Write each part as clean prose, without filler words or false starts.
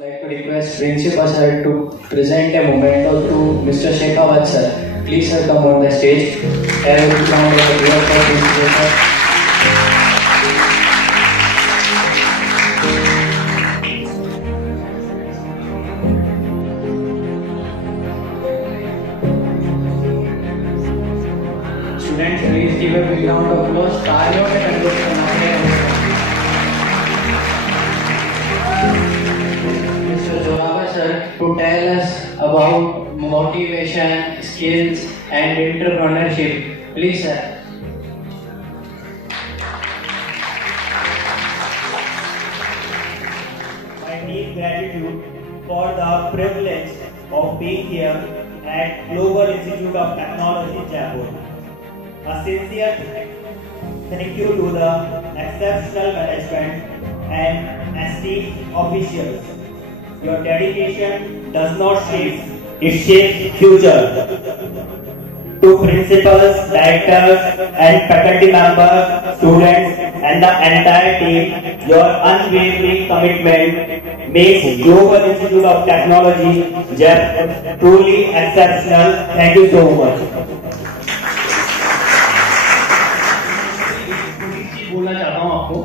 like to request Principal sir to present a memento to Mr. Shekhawat sir. Please sir, come on the stage. Have a good round of applause for Principal sir. Students, please give a big round of applause. तालियों में conduct करना है Mr. Jorawa sir to tell us about motivation, skills and entrepreneurship. Please sir. My deep gratitude for the privilege of being here at Global Institute of Technology, Jaipur. A sincere thank you to the exceptional management and esteemed officials. Your dedication does not shape, it shapes future. To principals, directors and faculty members, students and the entire team, your unwavering commitment makes Global Institute of Technology, Jaipur truly exceptional. Thank you so much. बोलना चाहता हूँ आपको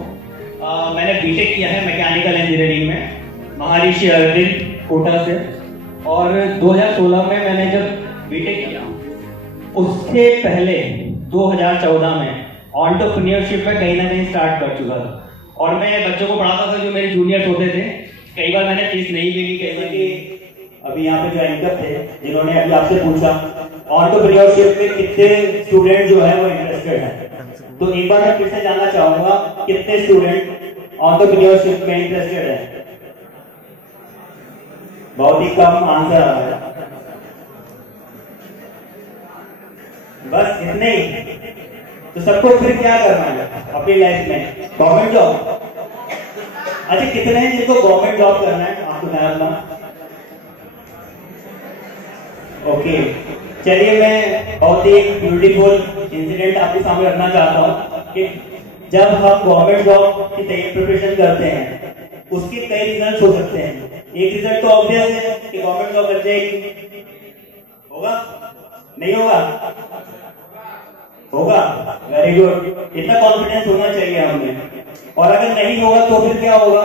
मैंने BTech किया है mechanical engineering में महर्षि अरविंद कोटा से और 2016 में मैंने जब बीटेक किया उससे पहले 2014 में एंटरप्रेन्योरशिप में कहीं ना कहीं स्टार्ट कर चुका था और मैं बच्चों को पढ़ाता था जो मेरे जूनियर्स होते थे। कई बार मैंने फीस नहीं दी भी कैसे कि अभी यहाँ पे जो एंकर थे जिन्होंने अभी आपसे पूछा एंटरप्रेन्योरशिप में कितने स्टूडेंट जो है वो इंटरेस्टेड है, तो एक बार मैं फिर से जानना चाहूंगा कितने स्टूडेंट एंटरप्रेन्योरशिप में इंटरेस्टेड है। बहुत ही कम आंसर आ रहा है, बस इतने ही। तो सबको फिर क्या करना है अपनी लाइफ में? Government job. अच्छा, कितने हैं जिनको गवर्नमेंट जॉब करना है? आपको बताया अपना। ओके, चलिए मैं बहुत ही ब्यूटीफुल इंसिडेंट आपके सामने रखना चाहता हूँ कि जब हम गवर्नमेंट जॉब की प्रिपरेशन करते हैं उसके कई रिजल्ट हो सकते हैं। एक रिजल्ट तो ऑब्वियस है कि गवर्नमेंट जॉब लग जाएगी। होगा? नहीं होगा? होगा। वेरी गुड, इतना कॉन्फिडेंस होना चाहिए हमें। और अगर नहीं होगा तो फिर क्या होगा?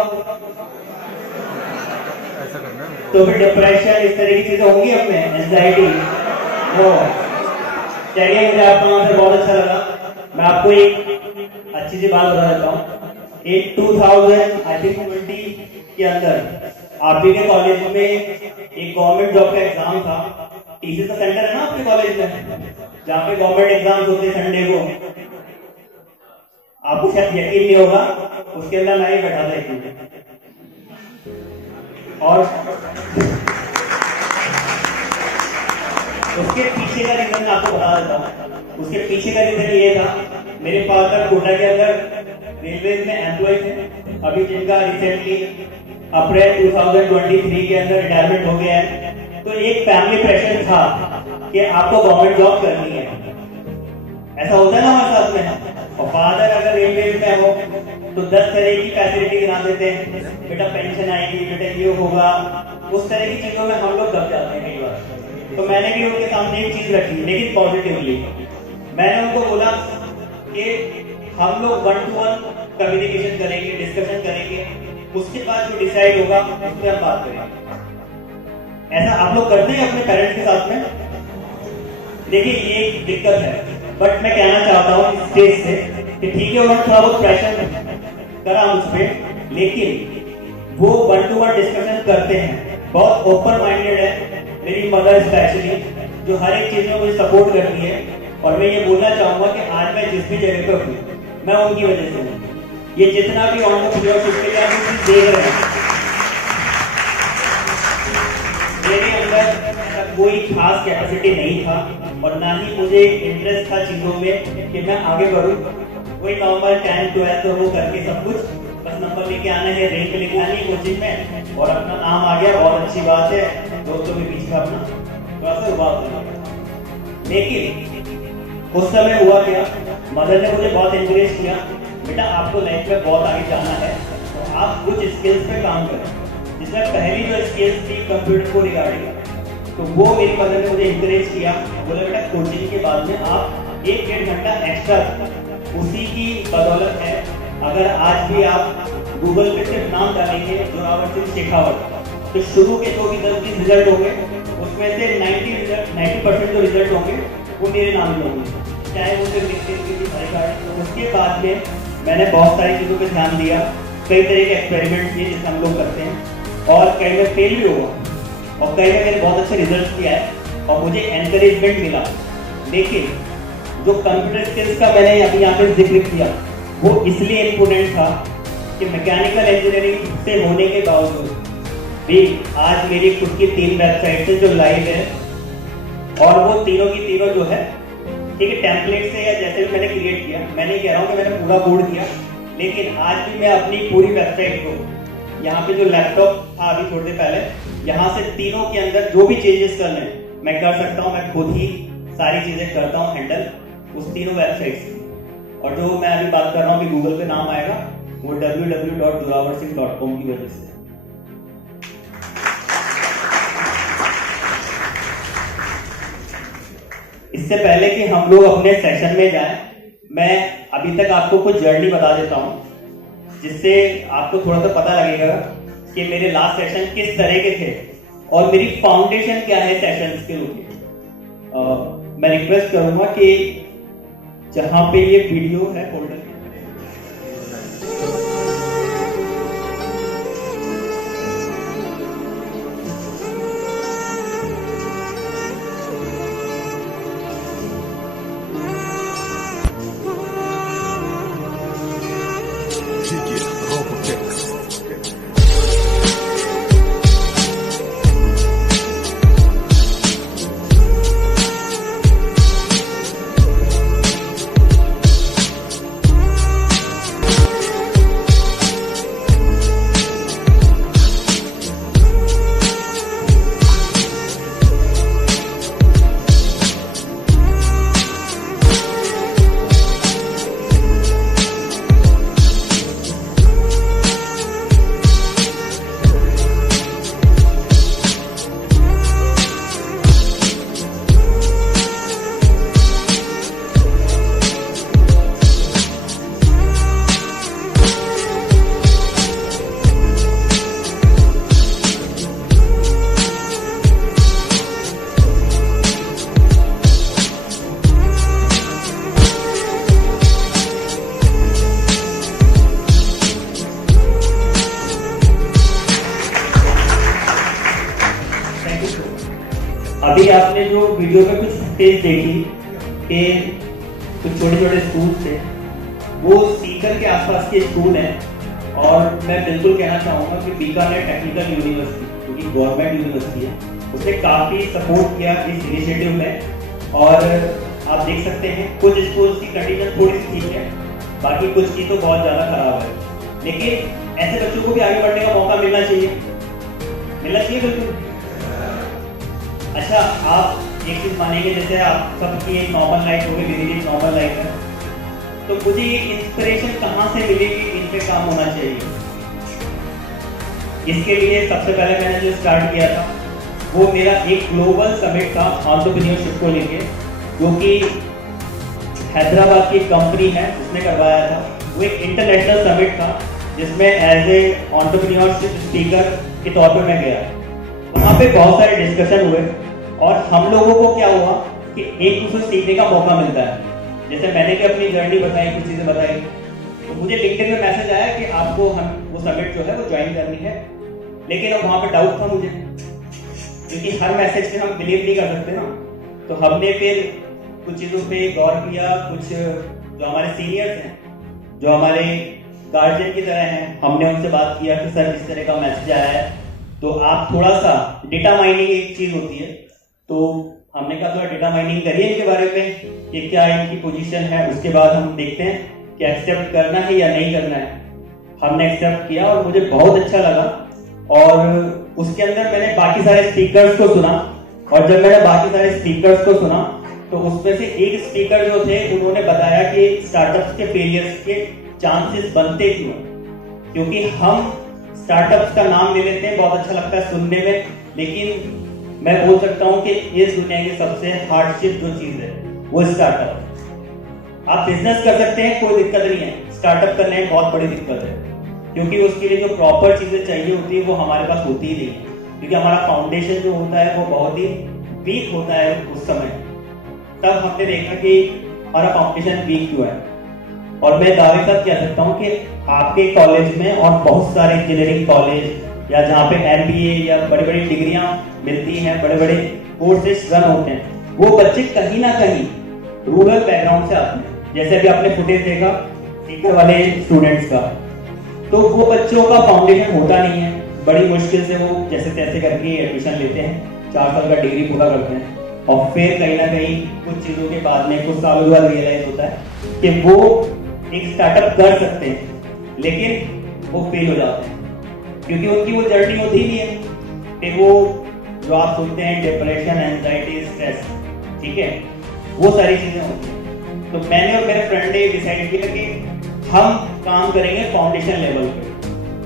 तो फिर डिप्रेशन, इस तरह की चीजें होंगी हमें, एंजाइटी। चलिए, मुझे आपका आंसर बहुत अच्छा लगा। मैं आपको एक अच्छी सी बात बता देता हूँ। एक 2020 के अंदर आप ही के कॉलेज में एक गवर्नमेंट जॉब का एग्जाम था। टीसी का सेंटर है ना आपके कॉलेज में, जहाँ पे गवर्नमेंट एग्जाम होते हैं संडे को। आपको शायद यकीन नहीं होगा, उसके अंदर मैं ही बैठा था एक और उसके पीछे का रीजन आपको बता देता हूँ। उसके पीछे का रीजन ये था, मेरे फादर कोटा के अंदर रेलवे में एम्प्लॉय थे, अभी जिनका रिसेंटली अप्रैल 2023 के अंदर रिटायरमेंट हो गया है। तो एक फैमिली प्रेशर था कि आपको गवर्नमेंट जॉब करनी है। ऐसा होता है ना हमारे साथ में। और फादर अगर रेलवे में हो तो 10 तरह की फैसिलिटी गिना देते हैं, बेटा पेंशन आएगी, बेटा ये होगा। उस तरह की चीजों में हम लोग दब जाते हैं कई बार। तो मैंने भी उनके सामने एक चीज रखी, लेकिन पॉजिटिवली। मैंने उनको बोला कि हम लोग 1-to-1 कम्युनिकेशन करेंगे, डिस्कशन करेंगे, उसके बाद जो डिसाइड होगा उस पर हम बात करेंगे। ऐसा आप लोग करते हैं अपने पेरेंट्स के साथ में? देखिए, ये एक दिक्कत है, बट मैं कहना चाहता हूँ इस स्टेज से कि ठीक है, उन्होंने थोड़ा बहुत प्रेशर करा मुझ पर, लेकिन वो 1-to-1 डिस्कशन करते हैं, बहुत ओपन माइंडेड है। मेरी मदर स्पेशली, जो हर एक चीज में मुझे सपोर्ट करती है। और मैं ये बोलना चाहूंगा कि आज मैं जिस भी जगह पर हूँ मैं उनकी वजह से हूँ। ये जितना भी एंटरप्रेन्योरशिप के लिए आप देख रहे हैं, मेरे अंदर कोई खास कैपेसिटी नहीं था और ना ही मुझे इंटरेस्ट था चीजों में कि मैं आगे बढ़ूं। कोई नॉर्मल 10th 12th वो करके सब कुछ बस नंबर लेके आना है, रैंक लेके आनी है कोचिंग में और अपना नाम आ गया, बहुत अच्छी बात है, दोस्तों के बीच में अपना थोड़ा सा बात होगा। लेकिन उस समय हुआ क्या, मदर ने मुझे बहुत एनकरेज किया, बेटा आपको लाइफ में बहुत आगे जाना है तो आप कुछ स्किल्स पे काम करें। जिसमें पहली जो स्किल्स थी कंप्यूटर को रिगार्डिंग, तो वो मेरी मदर ने मुझे इंकरेज किया, बोला बेटा कोचिंग के बाद में आप 1-1.5 घंटा एक्स्ट्रा, उसी की बदौलत है अगर आज भी आप गूगल पे सिर्फ नाम डालेंगे जोरावर सिंह शेखावत, तो शुरू के जो भी 10-20 रिजल्ट होंगे उसमें से 90% जो रिजल्ट होंगे वो मेरे नाम के होंगे, चाहे वो सिर्फ लिंक्डइन की सरकार। तो उसके बाद में मैंने बहुत सारी चीज़ों पे ध्यान दिया, कई तरह के एक्सपेरिमेंट किए जैसे हम लोग करते हैं, और कई में फेल भी हुआ और कई में मैंने बहुत अच्छे रिजल्ट किया है और मुझे एनकरेजमेंट मिला। लेकिन जो कंप्यूटर स्किल्स का मैंने अभी यहाँ पे जिक्र किया वो इसलिए इम्पोर्टेंट था कि मैकेनिकल इंजीनियरिंग से होने के बावजूद भी आज मेरी खुद की 3 वेबसाइट है जो लाइव है, और वो तीनों की तीनों जो है ठीक है टेम्पलेट से या जैसे भी मैंने क्रिएट किया, मैं नहीं कह रहा हूँ कि मैंने पूरा कोड किया, लेकिन आज भी मैं अपनी पूरी वेबसाइट को यहाँ पे जो लैपटॉप था अभी थोड़ी देर पहले, यहाँ से तीनों के अंदर जो भी चेंजेस करने मैं कर सकता हूँ, मैं खुद ही सारी चीजें करता हूँ हैंडल उस तीनों वेबसाइट से। और जो मैं अभी बात कर रहा हूँ कि गूगल पे नाम आएगा वो www.zoravarsinh.com की वजह से। इससे पहले कि हम लोग अपने सेशन में जाएं, मैं अभी तक आपको कुछ जर्नी बता देता हूं जिससे आपको थोड़ा सा पता लगेगा कि मेरे लास्ट सेशन किस तरह के थे और मेरी फाउंडेशन क्या है सेशंस के लिए। मैं रिक्वेस्ट करूंगा कि जहां पे ये वीडियो है फोल्डर अभी आपने जो वीडियो में कुछ फुटेज देखी कि कुछ छोटे छोटे स्कूल थे, वो सीकर के आसपास के स्कूल हैं, और मैं बिल्कुल कहना चाहूँगा कि बीकानेर टेक्निकल यूनिवर्सिटी जो कि गवर्नमेंट यूनिवर्सिटी है, उसने काफ़ी सपोर्ट किया इस इनिशिएटिव में। और आप देख सकते हैं कुछ स्कूल्स की कंडीशन थोड़ी सी ठीक है, बाकी कुछ की तो बहुत ज़्यादा खराब है, लेकिन ऐसे बच्चों को भी आगे बढ़ने का मौका मिलना चाहिए बिल्कुल। अच्छा, आप एक चीज मानेंगे, जैसे आप सबकी एक नॉर्मल लाइफ होगी, मेरी एक नॉर्मल लाइफ है, तो मुझे ये इंस्पिरेशन कहाँ से मिलेगी, इन पे काम होना चाहिए। इसके लिए सबसे पहले मैंने जो स्टार्ट किया था वो मेरा एक ग्लोबल समिट था एंटरप्रेन्योरशिप को लेके, जो कि हैदराबाद की कंपनी है उसने करवाया था। वो एक इंटरनेशनल समिट था जिसमें एज ए एंटरप्रेन्योरशिप स्पीकर के तौर पर मैं गया। वहाँ पे बहुत सारे डिस्कशन हुए और हम लोगों को क्या हुआ कि एक दूसरे से सीखने का मौका मिलता है। जैसे मैंने भी अपनी जर्नी बताई, कुछ चीजें बताई, तो मुझे लिंक्डइन में मैसेज आया कि आपको हम वो समिट जो है वो ज्वाइन करनी है, लेकिन अब वहाँ पे डाउट था मुझे, क्योंकि हर मैसेज पे हम बिलीव नहीं कर सकते ना। तो हमने फिर कुछ चीजों पे गौर किया, कुछ जो हमारे सीनियर्स हैं, जो हमारे गार्जियन की तरह हैं, हमने उनसे बात किया कि सर इस तरह का मैसेज आया है, तो आप थोड़ा सा डेटा माइनिंग एक चीज होती है, तो हमने कहा थोड़ा डेटा माइनिंग करिए इनके बारे में कि क्या इनकी पोजीशन है, उसके बाद हम देखते हैं कि एक्सेप्ट करना है या नहीं करना है। हमने एक्सेप्ट किया और मुझे बहुत अच्छा लगा, और उसके अंदर मैंने बाकी सारे स्पीकर्स को सुना, और जब मैंने बाकी सारे स्पीकर्स को सुना तो उसमें से एक स्पीकर जो थे उन्होंने बताया कि स्टार्टअप्स के फेलियर्स के चांसेस बनते क्यों, क्योंकि हम स्टार्टअप्स का नाम ले लेते हैं, बहुत अच्छा लगता है सुनने में, लेकिन मैं बोल सकता हूं कि इस दुनिया की सबसे हार्डशिप जो चीज है वो स्टार्टअप। आप बिजनेस कर सकते हैं, कोई दिक्कत नहीं है, स्टार्टअप करने में बहुत बड़ी दिक्कत है, क्योंकि उसके लिए जो प्रॉपर चीजें चाहिए होती है वो हमारे पास होती ही नहीं है, क्योंकि हमारा फाउंडेशन जो होता है वो बहुत ही वीक होता है उस समय। तब हमने देखा कि हमारा फाउंडेशन वीक क्यों है, और मैं दावे के साथ कह सकता हूं कि आपके कॉलेज में और बहुत सारे इंजीनियरिंग कॉलेज या जहाँ पे MBA या बड़ी बड़ी डिग्रियां मिलती हैं, बड़े बड़े कोर्सेज रन होते हैं, वो बच्चे कहीं ना कहीं रूरल बैकग्राउंड से आते हैं। जैसे अभी आपने फुटेज देखा सीकर वाले स्टूडेंट्स का, तो वो बच्चों का फाउंडेशन होता नहीं है, बड़ी मुश्किल से वो जैसे तैसे करके एडमिशन लेते हैं, 4 साल का डिग्री पूरा करते हैं, और फिर कहीं ना कहीं कुछ चीजों के बाद में कुछ सालों बाद रियलाइज होता है कि वो एक स्टार्टअप कर सकते हैं, लेकिन वो फेल हो जाते हैं, क्योंकि उनकी वो जर्नी होती ही नहीं है। फिर वो जो आप सुनते हैं डिप्रेशन, एंजाइटी, स्ट्रेस, ठीक है, वो सारी चीजें होती हैं। तो मैंने और मेरे फ्रेंड ने डिसाइड किया कि हम काम करेंगे फाउंडेशन लेवल पे,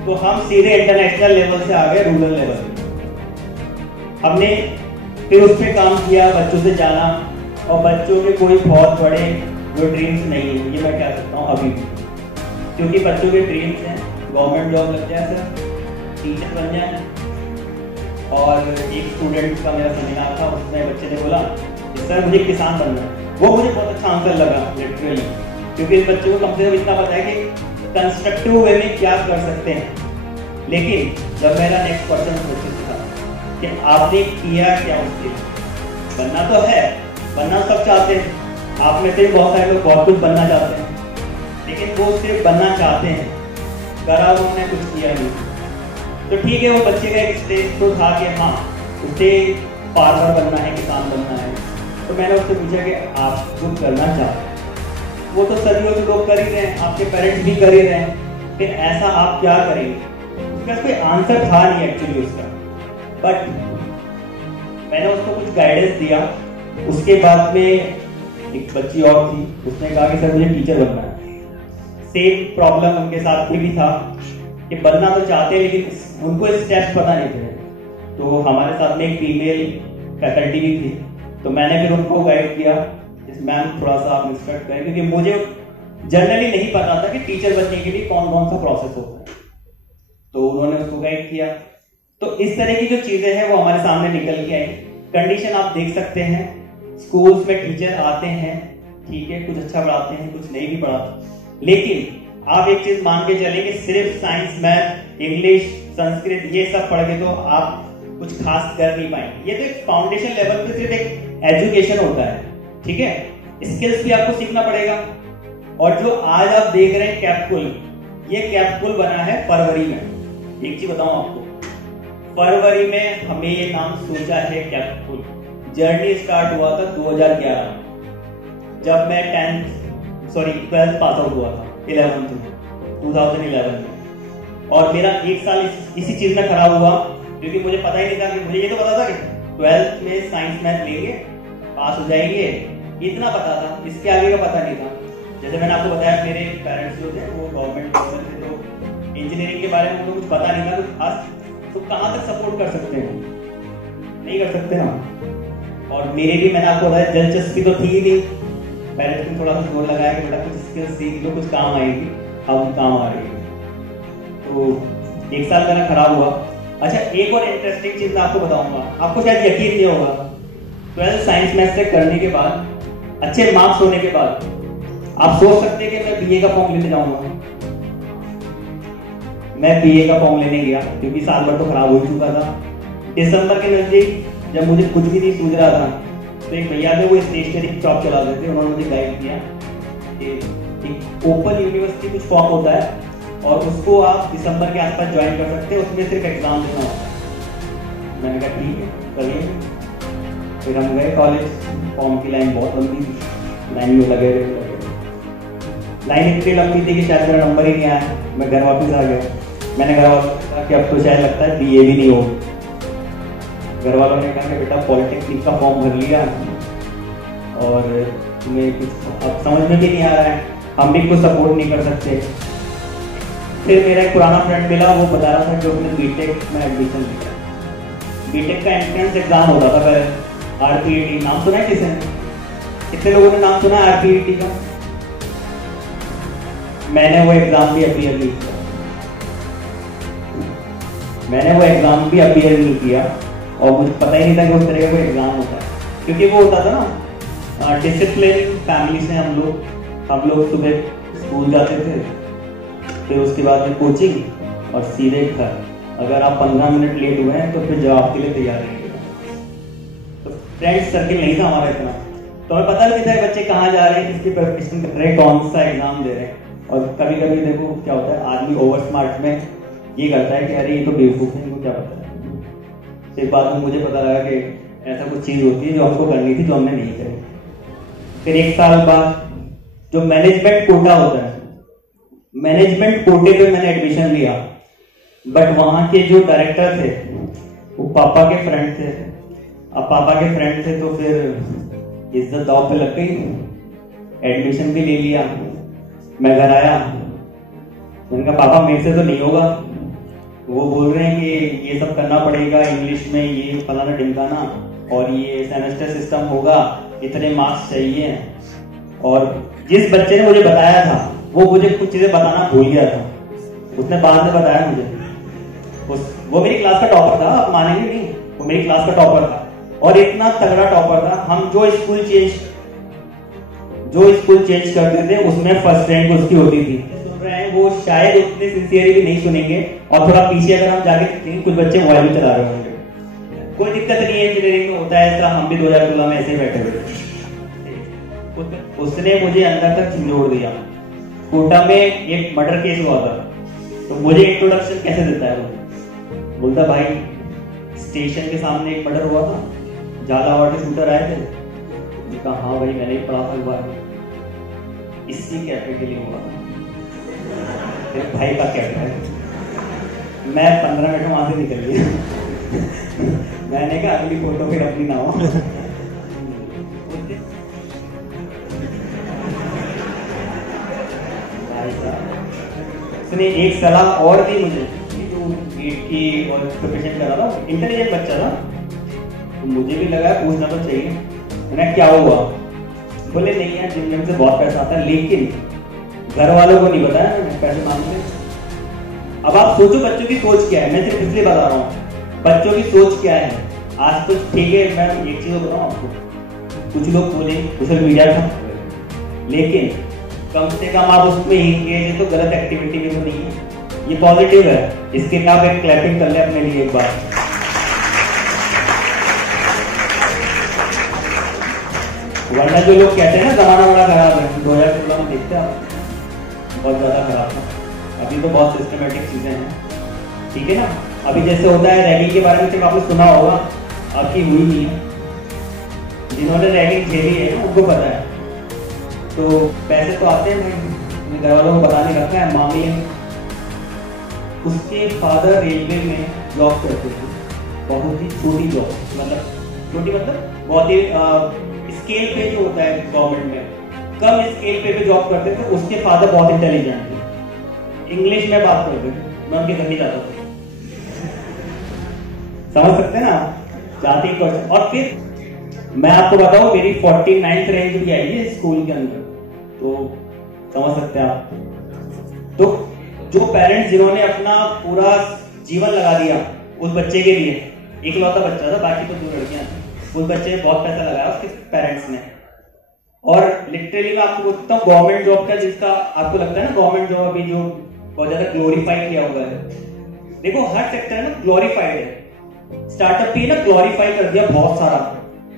तो हम सीधे इंटरनेशनल लेवल से आ गए रूरल लेवल पे। हमने फिर उस पर काम किया, बच्चों से जाना, और बच्चों के कोई बहुत बड़े जो ड्रीम्स नहीं है, ये मैं कह सकता हूँ अभी भी, क्योंकि बच्चों के ड्रीम्स हैं गवर्नमेंट जॉब लग जाए सर, टीचर बन जाए। और एक स्टूडेंट का मेरा सेमिनार था, उसमें बच्चे ने बोला कि सर मुझे किसान बनना है। वो मुझे बहुत अच्छा आंसर लगा लिटरली, क्योंकि इस बच्चे को कम से कम इतना पता है कि कंस्ट्रक्टिव वे में क्या कर सकते हैं। लेकिन जब मेरा नेक्स्ट क्वेश्चन था कि आपने किया क्या उसके लिए, बनना तो है, बनना सब चाहते हैं, आप में से बहुत सारे लोग बहुत कुछ बनना चाहते हैं, लेकिन वो सिर्फ बनना चाहते हैं, करा उन्होंने कुछ किया नहीं। तो ठीक है, वो बच्चे का एक स्टेज तो था कि हाँ उसे फार्मर बनना है, किसान बनना है। तो मैंने उससे पूछा कि आप कुछ करना चाहते हैं, वो तो सदियों से लोग कर ही रहे हैं, आपके पेरेंट्स भी कर ही रहे हैं, फिर ऐसा आप क्या करेंगे? उसका कोई आंसर था नहीं एक्चुअली उसका, बट मैंने उसको कुछ गाइडेंस दिया। उसके बाद में एक बच्ची और थी, उसने कहा कि सर मुझे टीचर बनना है। सेम प्रॉब्लम उनके साथ भी था कि बनना तो चाहते हैं, लेकिन उनको स्टेप्स पता नहीं थे। तो हमारे साथ में एक फीमेल फैकल्टी भी थी, तो मैंने फिर उनको गाइड किया, मैम थोड़ा सा आप इंस्ट्रक्ट करें, क्योंकि मुझे जनरली नहीं पता था कि टीचर बनने के लिए कौन कौन सा प्रोसेस होता है। तो उन्होंने उसको गाइड किया। तो इस तरह की जो चीजें हैं वो हमारे सामने निकल के आई। कंडीशन आप देख सकते हैं, स्कूल्स में टीचर आते हैं, ठीक है, कुछ अच्छा पढ़ाते हैं, कुछ नहीं भी पढ़ाते, लेकिन आप एक चीज मान के चलें कि सिर्फ साइंस, मैथ, इंग्लिश, संस्कृत ये सब पढ़ के तो आप कुछ खास कर नहीं पाएंगे। ये तो एक फाउंडेशन लेवल पे सिर्फ एक एजुकेशन होता है, ठीक है, स्किल्स भी आपको सीखना पड़ेगा। और जो आज आप देख रहे हैं कैप्कुल, ये कैप्कुल बना है फरवरी में। एक चीज बताऊं आपको, फरवरी में हमें ये नाम सोचा है कैप्कुल। जर्नी स्टार्ट हुआ था 2011 जब मैं 12th पास आउट हुआ था, 2011 में। और मेरा एक साल इसी चीज में खराब हुआ, क्योंकि मुझे पता ही नहीं था कि मुझे ये तो पता था कि 12th में साइंस मैथ लेंगे, पास हो जाएंगे, इतना पता था, इसके आगे का पता नहीं था। जैसे मैंने आपको बताया, मेरे पेरेंट्स जो थे वो गवर्नमेंट जॉब थे, तो इंजीनियरिंग के बारे में उनको कुछ पता नहीं था कुछ खास। तो कहाँ तक सपोर्ट कर सकते हैं? नहीं कर सकते ना। और मेरे भी, मैंने आपको बताया, दिलचस्पी तो थी ही नहीं। पेरेंट्स ने थोड़ा सा जोर लगाया कि बेटा कुछ स्किल्स सीख लो, कुछ काम आएगी, अब काम आ रही है। तो एक साल मेरा खराब हुआ। अच्छा, एक और इंटरेस्टिंग चीज मैं आपको बताऊंगा, आपको शायद यकीन नहीं होगा। 12th साइंस मैथ से करने के बाद, अच्छे मार्क्स होने के बाद, आप सोच सकते हैं कि मैं बीए का फॉर्म लेने जाऊंगा। मैं बीए का फॉर्म लेने गया, क्योंकि साल भर तो खराब हो चुका था। दिसंबर के नजदीक जब मुझे कुछ भी नहीं सूझ रहा था, तो एक भैया थे, वो स्टेशनरी शॉप चलाते थे, उन्होंने मुझे गाइड किया कि एक ओपन यूनिवर्सिटी कुछ फॉर्म होता है, और उसको आप दिसंबर के आसपास ज्वाइन कर सकते हैं, उसमें सिर्फ एग्जाम देना होता है। मैंने कहा ठीक है, करिए। फिर हम गए कॉलेज, फॉर्म की लाइन बहुत लंबी थी, लाइन में लगे रहे। लाइन इतनी लंबी थी कि शायद मेरा नंबर ही नहीं आया। मैं घर वापस आ गया। मैंने घर वालों से कहा कि अब तो शायद लगता है बीए भी नहीं हो। घर वालों ने कहा कि बेटा पॉलिटेक्निक का फॉर्म भर लिया और तुम्हें कुछ अब समझ में भी नहीं आ रहा है, हम भी कुछ सपोर्ट नहीं कर सकते। फिर मेरा एक पुराना फ्रेंड मिला, वो बता रहा था कि उसने बीटेक में एडमिशन लिया। बीटेक का एंट्रेंस एग्जाम होता था पहले, आरपीईटी। नाम सुना है किसी ने? कितने लोगों ने नाम सुना है आरपीईटी का? मैंने वो एग्जाम भी अभी नहीं किया और मुझे पता ही नहीं था कि उस तरह का कोई एग्जाम होता है, क्योंकि वो होता था ना, डिसिप्लिन फैमिली से हम लोग सुबह स्कूल जाते थे, फिर उसके बाद में कोचिंग और सीधे घर। अगर आप 15 मिनट लेट हुए हैं तो फिर जवाब के लिए तैयार रहेंगे। तो फ्रेंड्स सर्किल नहीं था हमारा इतना, तो हमें पता नहीं था बच्चे कहाँ जा रहे हैं, किसकी प्रिपरेशन कर रहे हैं, कौन सा एग्जाम दे रहे हैं। और कभी कभी देखो क्या होता है, आदमी ओवर स्मार्ट में ये करता है कि अरे ये तो बेवकूफ है, इनको क्या पता है। फिर बाद में मुझे पता लगा कि ऐसा कुछ चीज होती है जो हमको करनी थी, जो हमने नहीं करी। फिर 1 साल बाद जो मैनेजमेंट कोटा होता है, मैनेजमेंट कोटे पे मैंने एडमिशन लिया, बट वहां के जो डायरेक्टर थे वो पापा के फ्रेंड थे। अब पापा के फ्रेंड थे तो फिर इज्जत दांव पे लग गई, एडमिशन भी ले लिया। मैं घर आया, मैंने कहा पापा मेरे से तो नहीं होगा। वो बोल रहे हैं कि ये सब करना पड़ेगा इंग्लिश में, ये फलाना ढिमकाना, और ये सेमेस्टर सिस्टम होगा, इतने मार्क्स चाहिए। और जिस बच्चे ने मुझे बताया था वो मुझे कुछ चीजें बताना भूल गया था, उसने बाद में बताया मुझे। वो मेरी क्लास का टॉपर था, आप मानेंगे नहीं, वो मेरी क्लास का टॉपर था और इतना तगड़ा टॉपर था। हम जो स्कूल चेंज करते थे उसमें फर्स्ट रैंक उसकी होती थी। सुन रहे हैं वो शायद उतने सिंसियरली नहीं सुनेंगे, और थोड़ा पीछे अगर हम जाके देखेंगे कुछ बच्चे मोबाइल भी चला रहे होंगे। कोई दिक्कत नहीं है, इंजीनियरिंग में होता है ऐसा, हम भी 2016 में ऐसे बैठे हुए। उसने मुझे अंदर तक झिझोड़ दिया। कोटा में एक मर्डर केस हुआ था, तो मुझे इंट्रोडक्शन कैसे देता है वो, बोलता भाई स्टेशन के सामने एक मर्डर हुआ था, झालावाड़ के शूटर आए थे। मैंने कहा हाँ भाई मैंने ही पढ़ा था एक बार, इसी कैफे के लिए हुआ था, मेरे भाई का कैफे है। मैं 15 मिनट में वहां से निकल गया। मैंने कहा अगली फोटो फिर अपनी ना हो। उसने एक सलाह और दी मुझे, जो नीट की और प्रिपरेशन कर रहा था, इंटेलिजेंट बच्चा था, तो मुझे भी लगा पूछना तो चाहिए। मैंने क्या हुआ? बोले नहीं यार जिम से बहुत पैसा आता है, लेकिन घर वालों को नहीं बताया मैंने पैसे मांगते। अब आप सोचो बच्चों की सोच क्या है, मैं सिर्फ इसलिए बता रहा हूँ बच्चों की सोच क्या है। आज तो ठीक है, मैं एक चीज बताऊँ आपको, कुछ लोग बोले सोशल मीडिया था, लेकिन कम से कम आप उसमें एंगेज है तो गलत एक्टिविटी भी तो नहीं है, ये पॉजिटिव है। इसके लिए आप एक क्लैपिंग कर ले अपने लिए एक बार। वरना जो लोग कहते हैं ना जमाना बड़ा खराब है, 2016 में देखते हैं बहुत ज्यादा खराब था। अभी तो बहुत सिस्टमेटिक चीजें हैं, ठीक है ना। अभी जैसे होता है रैगिंग के बारे में सिर्फ आपने सुना होगा, आपकी हुई नहीं है। जिन्होंने रैगिंग झेली है उनको पता है। तो पैसे तो आते हैं भाई, घर वालों को बता नहीं रखा है मामले में। उसके फादर रेलवे में जॉब करते थे, बहुत ही छोटी जॉब, मतलब बहुत ही स्केल पे जो होता है गवर्नमेंट में, कम स्केल पे जॉब करते थे। उसके फादर बहुत इंटेलिजेंट थे, इंग्लिश में बात करते थे, मैं उनके घर नहीं जाता था। समझ सकते हैं ना, जाति क्वेश्चन। और फिर मैं आपको बताऊं मेरी 49th रैंक भी आई है स्कूल के अंदर, तो समझ सकते हैं आप। तो जो पेरेंट्स जिन्होंने अपना पूरा जीवन लगा दिया उस बच्चे के लिए, इकलौता बच्चा था, बाकी तो 2 लड़कियां थी, उस बच्चे ने बहुत पैसा लगाया उसके पेरेंट्स ने। और लिटरली मैं आपको बोलता हूँ गवर्नमेंट जॉब का, जिसका आपको लगता है ना गवर्नमेंट जॉब अभी जो बहुत ज्यादा ग्लोरीफाई किया हुआ है, देखो हर सेक्टर में ग्लोरीफाइड है। स्टार्टअप भी ना ग्लोरीफाई कर दिया बहुत सारा,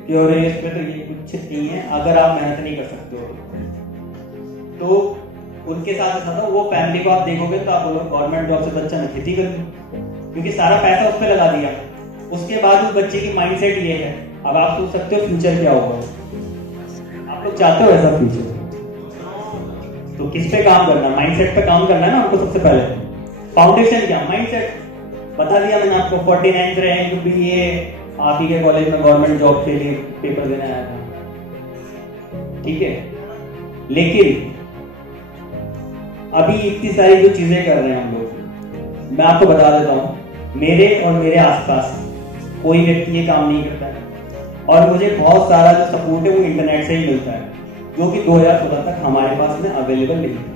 कि और इसमें तो ये कुछ नहीं है अगर आप मेहनत नहीं कर सकते हो। तो उनके साथ ऐसा था, वो फैमिली को आप देखोगे तो आप बोलोगे गवर्नमेंट जॉब से तो अच्छा खेती कर, क्योंकि सारा पैसा उस पर लगा दिया। उसके बाद उस बच्चे की माइंडसेट ये है, अब आप सोच सकते हो फ्यूचर क्या होगा, आप लोग चाहते हो ऐसा फ्यूचर, तो किस पे काम करना, माइंडसेट पे काम करना है ना आपको। सबसे पहले फाउंडेशन क्या, माइंडसेट बता दिया मैंने आपको। 49th रैंक भी ये आप ही के कॉलेज में गवर्नमेंट जॉब के लिए पेपर देने आया था, ठीक है। लेकिन अभी इतनी सारी जो चीजें कर रहे हैं हम लोग, मैं आपको बता देता हूँ, मेरे और मेरे आसपास कोई व्यक्ति ये काम नहीं करता है, और मुझे बहुत सारा जो सपोर्ट है वो इंटरनेट से ही मिलता है, जो कि 2016 तक हमारे पास में अवेलेबल नहीं है।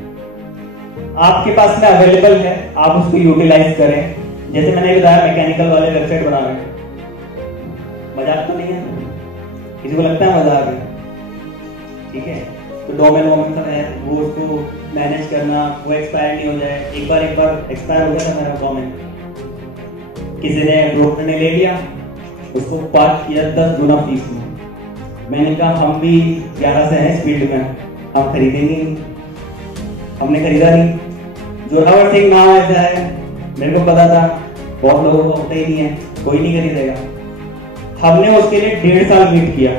आपके पास में अवेलेबल है, आप उसको यूटिलाइज करें। जैसे मैंने बताया, मैकेनिकल वाले वेबसाइट बना रहे हैं, मजाक तो नहीं है, किसी को लगता है मजाक है? ठीक है, तो डोमेन वोमेन सब है, वो उसको मैनेज करना, वो एक्सपायर नहीं हो जाए। एक बार एक्सपायर हो गया था मेरा डोमेन, किसी ने ब्रोकर ने ले लिया, उसको पार्क किया 10 गुना फीस में। मैंने कहा हम भी 11 से हैं इस फील्ड में, हम खरीदेंगे नहीं। हमने खरीदा नहीं। जोरावर सिंह नाम ऐसा है, मेरे को पता था, बहुत लोगों को होता ही नहीं है, कोई नहीं खरीदेगा। हमने उसके लिए 1.5 साल वेट किया,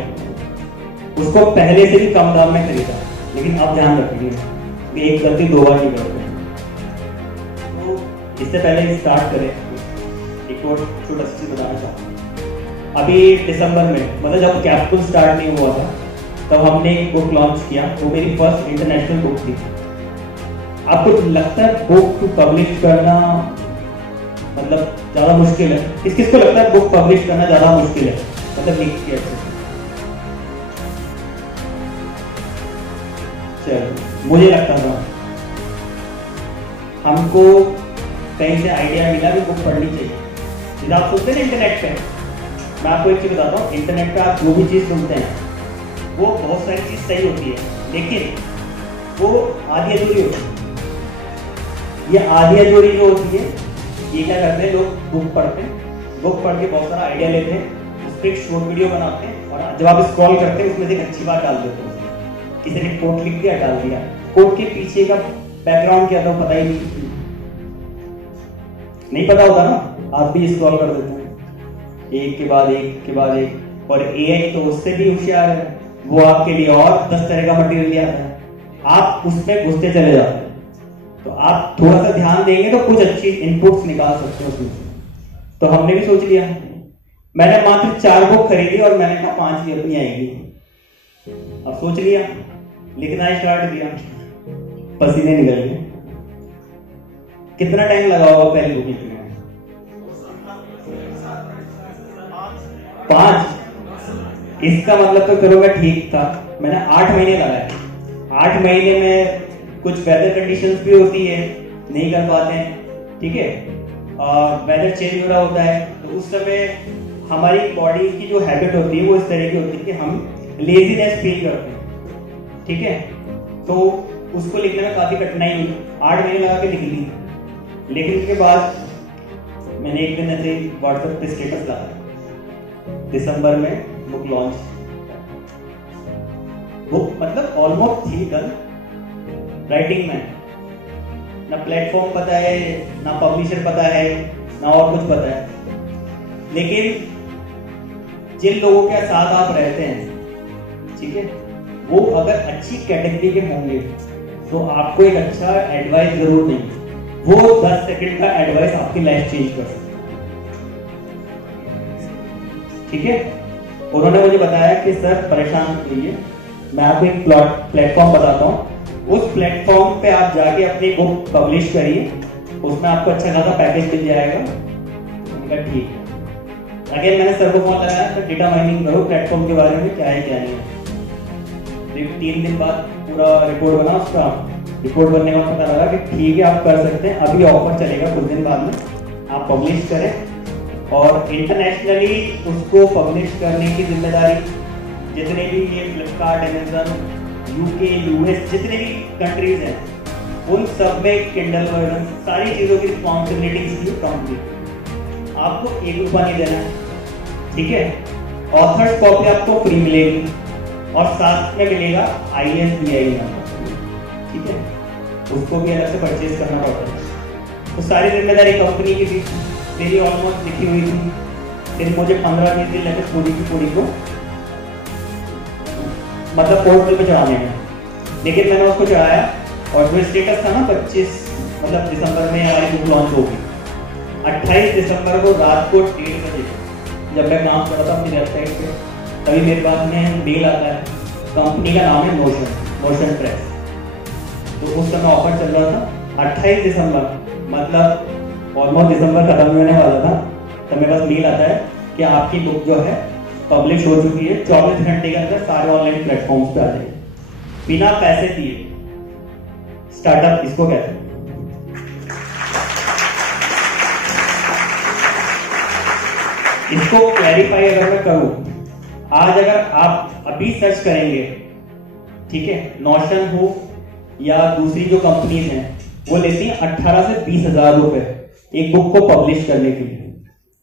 उसको पहले से भी कम दाम में खरीदा। लेकिन अब ध्यान रखिए कि एक गलती 2 बार नहीं करते। तो इससे पहले स्टार्ट करें, एक और छोटा सा चीज बताना चाहता हूँ। अभी दिसंबर में, मतलब जब कैप्सूल स्टार्ट नहीं हुआ था, तब हमने एक बुक लॉन्च किया। वो मेरी फर्स्ट इंटरनेशनल बुक थी। आपको लगता है बुक पब्लिश करना मतलब ज्यादा मुश्किल है? किस किस को लगता है बुक पब्लिश करना ज्यादा मुश्किल है, मतलब लिख के अच्छे से? चलो, मुझे लगता था, हमको कहीं से आइडिया मिला कि बुक पढ़नी चाहिए। जैसे आप सुनते हैं इंटरनेट पे, मैं आपको एक चीज बताता हूँ, इंटरनेट पे आप जो भी चीज सुनते हैं वो बहुत सारी चीज सही होती है, लेकिन वो आधी अधूरी होती है। ये आधी अधूरी जो होती है, ये क्या करते हैं लोग, बुक पढ़ते हैं, बुक पढ़ के बहुत सारा आइडिया लेते हैं, उस पर एक शॉर्ट वीडियो बनाते हैं, और जब आप स्क्रॉल करते हैं उसमें से एक अच्छी बात डाल देते हैं। किसी ने कोट लिख दिया, डाल दिया, कोट के पीछे का बैकग्राउंड क्या था पता ही नहीं पता होता ना, आप भी स्क्रॉल कर देते हैं एक के बाद एक के बाद एक। और एआई तो उससे भी होशियार है, वो आपके लिए और 10 तरह का मटेरियल ले आता है, आप उसमें घुसते चले जाते हैं। तो आप थोड़ा सा ध्यान देंगे तो कुछ अच्छी इनपुट्स निकाल सकते हो उसमें। तो हमने भी सोच लिया, मैंने मात्र 4 बुक खरीदी और मैंने कहा 5वीं अपनी आएगी। अब सोच लिया, लिखना स्टार्ट किया, पसीने निकल गए। कितना टाइम लगा होगा पहली बुक लिखने में? 5। इसका मतलब तो करो मैं ठीक था, मैंने 8 महीने लगाए। 8 महीने में कुछ वेदर कंडीशंस भी होती है, नहीं कर पाते हैं, ठीक है, वेदर चेंज हो रहा होता है, तो उस समय हमारी बॉडी की जो हैबिट होती है वो इस तरह की होती है कि हम लेजीनेस फील करते हैं, ठीक है। तो उसको लिखने में काफी कठिनाई हुई, 8 महीने लगा के लिख ली। लेकिन उसके बाद मैंने एक दिन ऐसे व्हाट्सएप पे स्टेटस डाला, दिसंबर में बुक लॉन्च। बुक मतलब ऑलमोस्ट थी डन राइटिंग में, ना प्लेटफॉर्म पता है, ना पब्लिशर पता है, ना और कुछ पता है। लेकिन जिन लोगों के साथ आप रहते हैं, ठीक है, वो अगर अच्छी कैटेगरी के होंगे तो आपको एक अच्छा एडवाइस जरूर देंगे। वो 10 सेकंड का एडवाइस आपकी लाइफ चेंज कर सकता है, ठीक है। उन्होंने मुझे बताया कि सर परेशान मत होइए, मैं आपको एक प्लेटफॉर्म बताता हूँ, उस प्लेटफॉर्म पे आप जाके अपनी बुक पब्लिश करिए, उसमें आपको अच्छा खासा पैकेज मिल जाएगा। उनका ठीक है। अगर मैंने सर को फोन लगाया तो डेटा माइनिंग करो प्लेटफॉर्म के बारे में, क्या है क्या नहीं है। 3 दिन बाद पूरा रिपोर्ट बना, उसका रिपोर्ट बनने का पता लगा कि ठीक है आप कर सकते हैं, अभी ऑफर चलेगा कुछ दिन बाद में, आप पब्लिश करें। और इंटरनेशनली उसको पब्लिश करने की जिम्मेदारी जितने भी ये फ्लिपकार्ट, अमेजन, यूके, यूएस जितने भी कंट्रीज हैं, उन सब में किंडल वर्जन सारी चीजों की रिस्पॉन्सिबिलिटी इसकी कंपनी, आपको 1 रुपया नहीं देना है, ठीक है। ऑथर्स कॉपी आपको फ्री मिलेगी और साथ में मिलेगा ISBN नंबर, ठीक है, उसको भी अलग से परचेज करना पड़ता है। तो सारी जिम्मेदारी कंपनी की थी, मेरी ऑलमोस्ट लिखी हुई थी, फिर मुझे 15-20 दिन लगे पूरी की पूरी को मतलब पोर्टल पे चढ़ाने में। लेकिन मैंने उसको चढ़ाया और जो स्टेटस था ना 25 मतलब दिसंबर में हमारी बुक लॉन्च होगी, 28 दिसंबर को रात को 1:30 बजे जब मैं काम कर रहा था अपनी वेबसाइट पे, तभी मेरे पास में मेल आता है, कंपनी का नाम है नोशन प्रेस। तो उस समय ऑफर चल रहा था 28 दिसंबर, मतलब ऑलमोस्ट दिसंबर खत्म होने वाला था, तो मेरे पास मेल आता है कि आपकी बुक जो है पब्लिश हो चुकी है, 24 घंटे के अंदर सारे ऑनलाइन प्लेटफॉर्म्स पे आ जाएगी, बिना पैसे दिए। स्टार्टअप इसको कहते हैं। इसको क्लैरिफाई अगर मैं करूं, आज अगर आप अभी सर्च करेंगे, ठीक है, नोशन हो या दूसरी जो कंपनीज हैं, वो लेती हैं 18 से 20 हजार रुपए एक बुक को पब्लिश करने के लिए,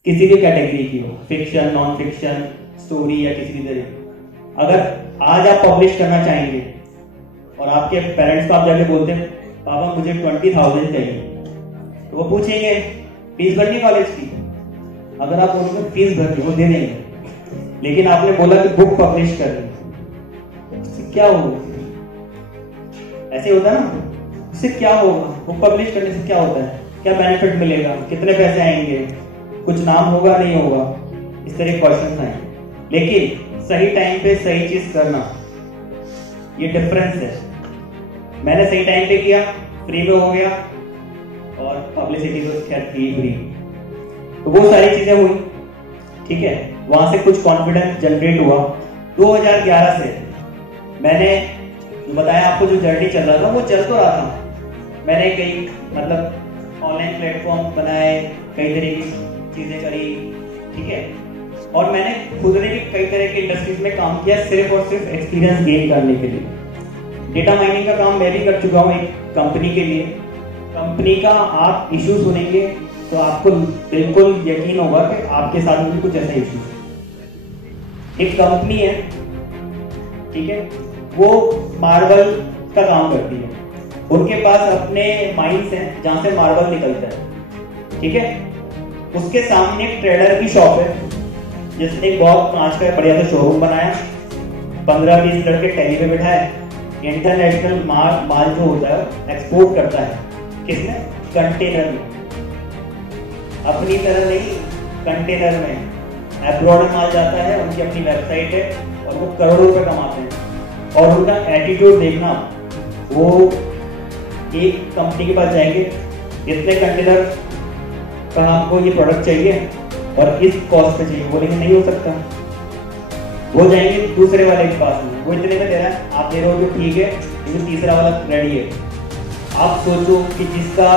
किसी भी कैटेगरी की हो, फिक्शन, नॉन फिक्शन, स्टोरी या किसी भी तरह। अगर आज आप पब्लिश करना चाहेंगे और आपके पेरेंट्स को आप जाके बोलते हैं पापा मुझे 20,000 चाहिए, तो वो पूछेंगे फीस भरनी कॉलेज की। अगर आप उनको फीस भरनी, वो दे देंगे, लेकिन आपने बोला कि बुक पब्लिश करनी, उससे क्या होगा? ऐसे होता है ना, उससे क्या होगा? बुक पब्लिश करने से क्या होता है? क्या बेनिफिट मिलेगा? कितने पैसे आएंगे? कुछ नाम होगा, नहीं होगा? इस तरह के क्वेश्चन आएंगे। लेकिन सही टाइम पे सही चीज करना, ये डिफरेंस है। मैंने सही टाइम पे किया, फ्री में हो गया, और पब्लिसिटी तो खैर थी फ्री, तो वो सारी चीजें हुई, ठीक है। वहां से कुछ कॉन्फिडेंस जनरेट हुआ। 2011 से मैंने जो बताया आपको, जो जर्नी चल रहा था वो चल तो रहा था। मैंने कई मतलब ऑनलाइन प्लेटफॉर्म बनाए, कई तरह की चीजें करी, ठीक है, और मैंने खुद ने भी कई तरह की इंडस्ट्रीज में काम किया, सिर्फ और सिर्फ एक्सपीरियंस गेन करने के लिए। डेटा माइनिंग का काम मैं भी कर चुका हूँ एक कंपनी के लिए। कंपनी का आप इशू सुनेंगे तो आपको बिल्कुल यकीन होगा कि आपके साथ भी कुछ ऐसा इशू है। एक कंपनी है, ठीक है, वो मार्बल का काम करती है। उनके पास अपने माइंस हैं जहां से मार्बल निकलता है, ठीक है। उसके सामने एक ट्रेडर की शॉप है, जिसने एक बहुत कांच का बढ़िया सा शोरूम बनाया, 15-20 लड़के टैली पे बिठाए, इंटरनेशनल माल जो होता है एक्सपोर्ट करता है। किसमें? कंटेनर में, अपनी तरह नहीं, कंटेनर में अब्रॉड माल जाता है, उनकी अपनी वेबसाइट है और वो करोड़ों रुपए कमाते हैं। और उनका एटीट्यूड देखना, वो एक कंपनी के पास जाएंगे, इतने कंटेनर का आपको ये प्रोडक्ट चाहिए और इस कॉस्ट पे चाहिए, बोलेंगे नहीं हो सकता। वो जाएंगे दूसरे वाले के पास में, वो इतने में दे रहा है, आप दे रहे हो तो ठीक है, लेकिन तीसरा वाला रेडी है। आप सोचो कि जिसका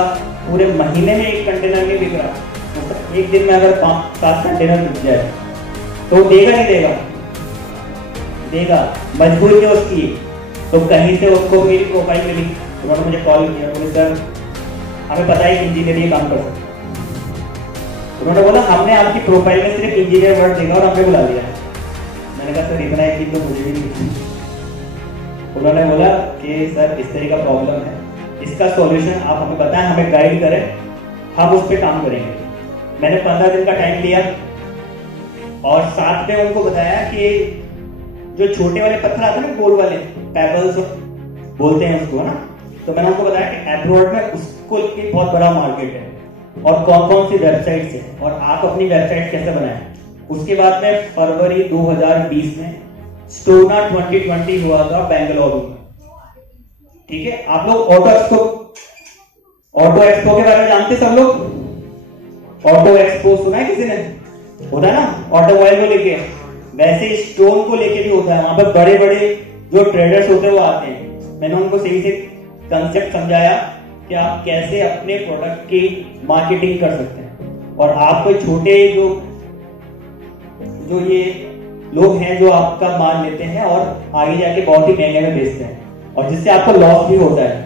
पूरे महीने में एक कंटेनर नहीं बिक रहा, तो एक दिन में अगर 5-7 कंटेनर बिक जाए तो देगा नहीं देगा? देगा, मजबूरी है उसकी। तो कहीं से उसको मेरी प्रोफाइल मिली, उन्होंने मुझे कॉल किया, बोले सर हमें पता है इंजीनियरिंग काम कर सकते। उन्होंने बोला हमने आपकी प्रोफाइल में सिर्फ इंजीनियर वर्ड देखा और हमने बुला लिया। मैंने कहा सर इतना एक चीज तो मुझे भी नहीं। उन्होंने बोला कि सर इस तरह का प्रॉब्लम है, इसका सॉल्यूशन आप हमें बताएं, हमें गाइड करें, हम उस पर काम करेंगे। मैंने 15 दिन का टाइम लिया और साथ में उनको बताया कि जो छोटे वाले पत्थर आते हैं ना, गोल वाले पेबल्स बोलते हैं उसको, है ना, तो मैंने उनको बताया कि अब्रॉड में उसको एक बहुत बड़ा मार्केट है और कौन कौन सी वेबसाइट्स है और आप अपनी वेबसाइट कैसे बनाएं। उसके बाद में फरवरी 2020 में स्टोना 2020 हुआ था बेंगलुरु में, ठीक है। आप लोग ऑटो एक्सपो के बारे में जानते सब लोग? ऑटो एक्सपो सुना है किसी ने? होता है ना, ऑटोमोबाइल को लेके, वैसे स्टोन को लेके भी होता है। वहां पर बड़े बड़े जो ट्रेडर्स होते हैं वो आते हैं। मैंने उनको सही से कंसेप्ट समझाया कि आप कैसे अपने प्रोडक्ट की मार्केटिंग कर सकते हैं, और आप कोई छोटे जो ये लोग हैं जो आपका माल लेते हैं और आगे जाके बहुत ही महंगे में बेचते हैं, और जिससे आपको लॉस भी होता है,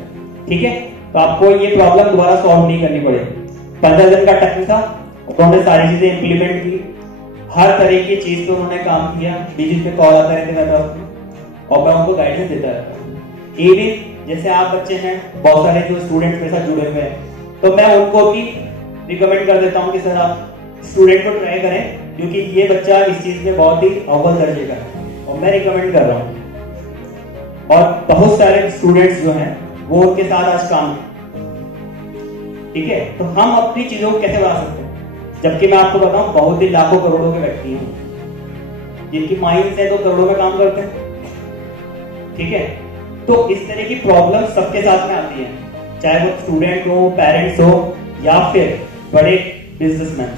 ठीक है। तो आपको ये प्रॉब्लम दोबारा सॉल्व नहीं करनी पड़ेगी। 15 दिन का टाइम था, उन्होंने सारी चीजें इंप्लीमेंट की, हर तरह की चीज पे उन्होंने काम किया। बीच पे कॉल आता रहते मेरे पास और मैं उनको गाइडेंस देता रहता। इवन जैसे आप बच्चे हैं, बहुत सारे जो स्टूडेंट्स मेरे साथ जुड़े हुए हैं, तो मैं उनको भी रिकमेंड कर देता हूँ कि सर आप स्टूडेंट को ट्राई करें, क्योंकि ये बच्चा इस चीज में बहुत ही अव्वल दर्जे का है और मैं रिकमेंड कर रहा हूँ। और बहुत सारे स्टूडेंट्स जो हैं वो उनके साथ आज काम, ठीक है। तो हम अपनी चीजों को कैसे बढ़ा सकते हैं, जबकि मैं आपको बताऊं बहुत ही लाखों करोड़ों के व्यक्ति हैं जिनकी माइंड है तो करोड़ों में काम करते हैं, ठीक है। तो इस तरह की प्रॉब्लम सबके साथ में आती है, चाहे वो स्टूडेंट हो, पेरेंट्स हो, या फिर बड़े बिजनेसमैन।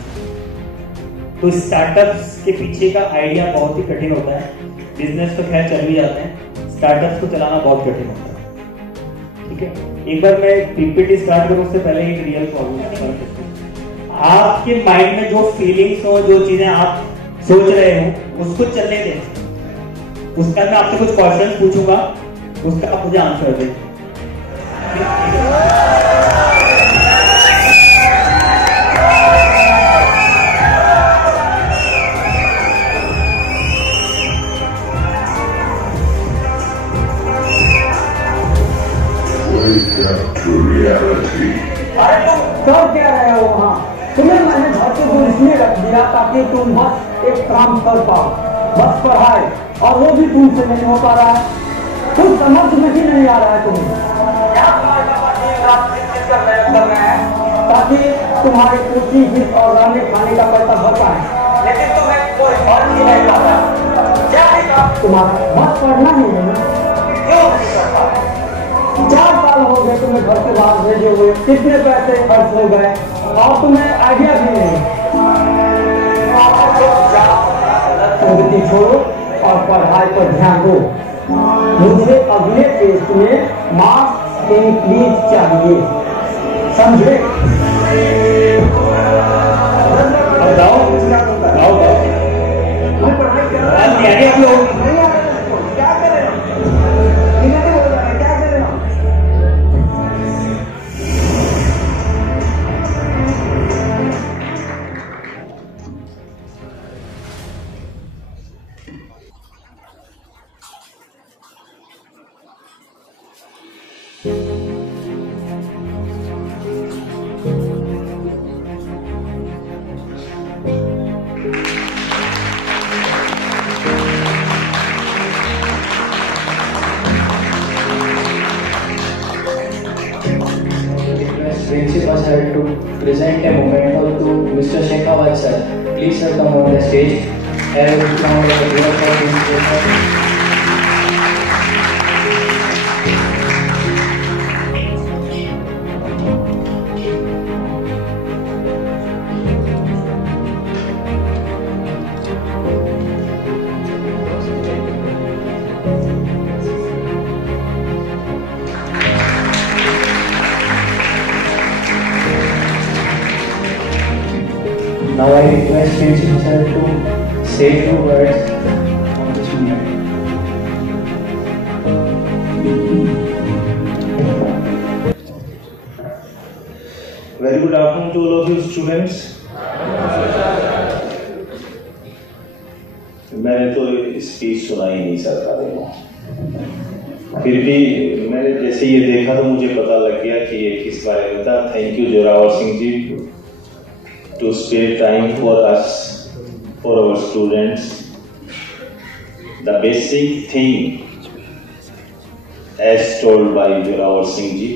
तो स्टार्टअप्स के पीछे का आइडिया बहुत ही कठिन होता है। बिजनेस तो खैर चल भी जाते हैं, स्टार्टअप्स को चलाना बहुत कठिन होता है। ठीक है, एक बार मैं पीपीटी स्टार्ट करूं उससे पहले एक रियल प्रॉब्लम है। आपके माइंड में जो फीलिंग्स हो, जो चीजें आप सोच रहे हो, उसको चलने दें। उसका मैं आपसे कुछ क्वेश्चन पूछूंगा, उसका आप मुझे आंसर दें। अरे तुम कर क्या रहे हो वहाँ? तुम्हें मैंने घर से दूर इसलिए रख दिया ताकि तुम बस एक काम कर पाओ, बस पढ़ाई, और वो भी तुमसे नहीं हो पा रहा है। कुछ समझ में ही नहीं आ रहा है तुम्हें। क्या तुम्हारे पापा दिन रात कर रहे हैं ताकि तुम्हारे कुर्सी गिफ्ट और रहने खाने का पैसा भर पाए, लेकिन तुम्हें कोई फर्क ही नहीं पड़ता। क्या भी काम तुम्हारा बस पढ़ना ही है ना? क्यों नहीं कर पा रहे? 4 साल हो गए तुम्हें घर से बाहर भेजे हुए, कितने पैसे खर्च हो गए और तुम्हें आइडिया भी नहीं। संगति छोड़ो और पढ़ाई पर ध्यान दो। मुझे अगले टेस्ट में मार्क्स इंक्रीज चाहिए, समझे? मैं पढ़ाई कर रहा हूँ। क्या करें? क्या करें? Principal sir to present a memento to Mr. Shekhawat sir. Please sir come on the stage. And I would now like to give a principal. Now I request Principal sir to say a few words on this moment. Very good afternoon to all of you students. मैंने तो speech सुना ही नहीं सकता देखो, फिर भी मैंने जैसे ये देखा तो मुझे पता लग गया कि ये किस बारे में था। Thank you Zorawar Singh ji to spare time for us, for our students. The basic thing, as told by Joravar Singh ji,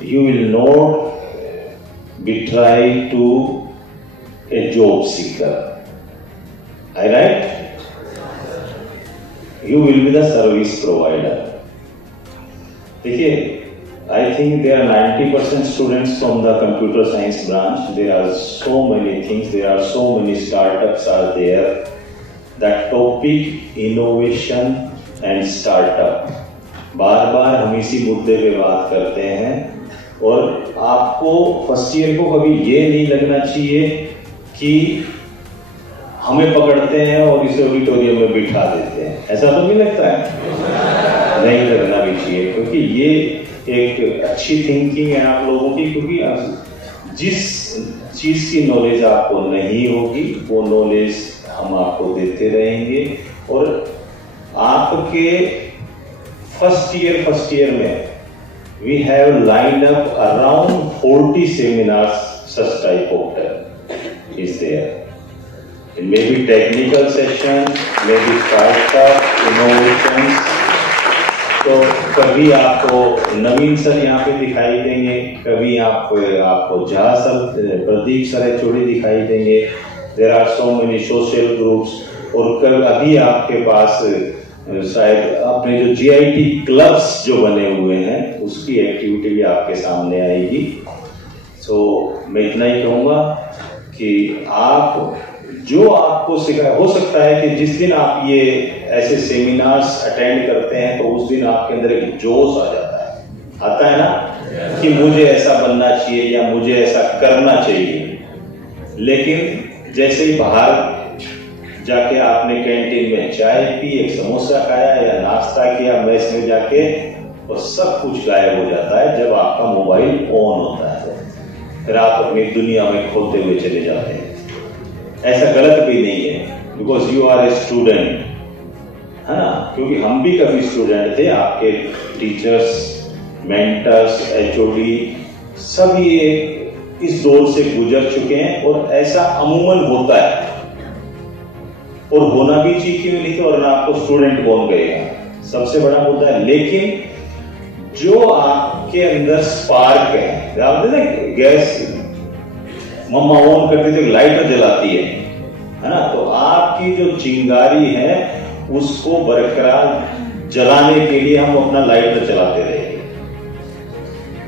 you will not be trying to a job seeker. Am I right? You will be the service provider. देखिए, I think there are 90% students from the computer science branch. There are so many things, there are so many startups are there. The topic innovation and startup. बार बार हम इसी मुद्दे पे बात करते हैं और आपको फर्स्ट ईयर को कभी ये नहीं लगना चाहिए कि हमें पकड़ते हैं और इसे ऑडिटोरियम में बिठा देते हैं। ऐसा तो नहीं लगता है? नहीं लगना भी चाहिए, क्योंकि ये एक अच्छी थिंकिंग है आप लोगों की, क्योंकि जिस चीज की नॉलेज आपको नहीं होगी वो नॉलेज हम आपको देते रहेंगे। और आपके फर्स्ट ईयर में we have lined up around 40 seminars such type of is there. It may be technical sessions, maybe startup, innovations. तो कभी आपको नवीन सर यहाँ पे दिखाई देंगे, कभी आपको झा सर, प्रदीप सर चौड़ी दिखाई देंगे। There are so many social groups। और अभी आपके पास शायद अपने जो GIT क्लब्स जो बने हुए हैं उसकी एक्टिविटी भी आपके सामने आएगी। सो मैं इतना ही कहूँगा कि आप जो आपको सिखाया, हो सकता है कि जिस दिन आप ये ऐसे सेमिनार्स अटेंड करते हैं तो उस दिन आपके अंदर एक जोश आ जाता है, आता है ना कि मुझे ऐसा बनना चाहिए या मुझे ऐसा करना चाहिए। लेकिन जैसे ही बाहर जाके आपने कैंटीन में चाय पी, एक समोसा खाया या नाश्ता किया मेस में जाके, और सब कुछ गायब हो जाता है जब आपका मोबाइल ऑन होता है। फिर आप अपनी दुनिया में खोते हुए चले जाते हैं। ऐसा गलत भी नहीं है, because you are a student, है ना, क्योंकि हम भी कभी स्टूडेंट थे। आपके टीचर्स, मेंटर्स, एचओडी सब ये इस दौर से गुजर चुके हैं, और ऐसा अमूमन होता है और होना भी चाहिए, क्यों नहीं, तो और आपको स्टूडेंट कौन करेगा, सबसे बड़ा मुद्दा है। लेकिन जो आपके अंदर स्पार्क है, आप ना गैस मम्मा ऑन करती तो लाइटर जलाती है ना, तो आपकी जो चिंगारी है उसको बरकरार जलाने के लिए हम अपना लाइटर चलाते रहेंगे,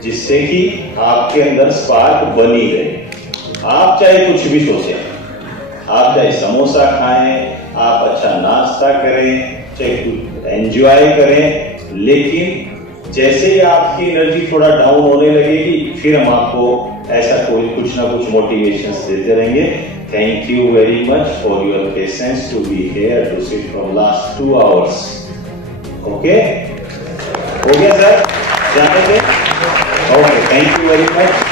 जिससे कि आपके अंदर स्पार्क बनी रहे। आप चाहे कुछ भी सोचें, आप चाहे समोसा खाएं, आप अच्छा नाश्ता करें, चाहे कुछ एंजॉय करें, लेकिन जैसे ही आपकी एनर्जी थोड़ा डाउन होने लगेगी, फिर हम आपको ऐसा कोई कुछ ना कुछ मोटिवेशंस देते रहेंगे। Thank you very much for your patience to be here to sit for last 2 hours। Okay, हो गया सर, जाने से? Okay, thank you very much.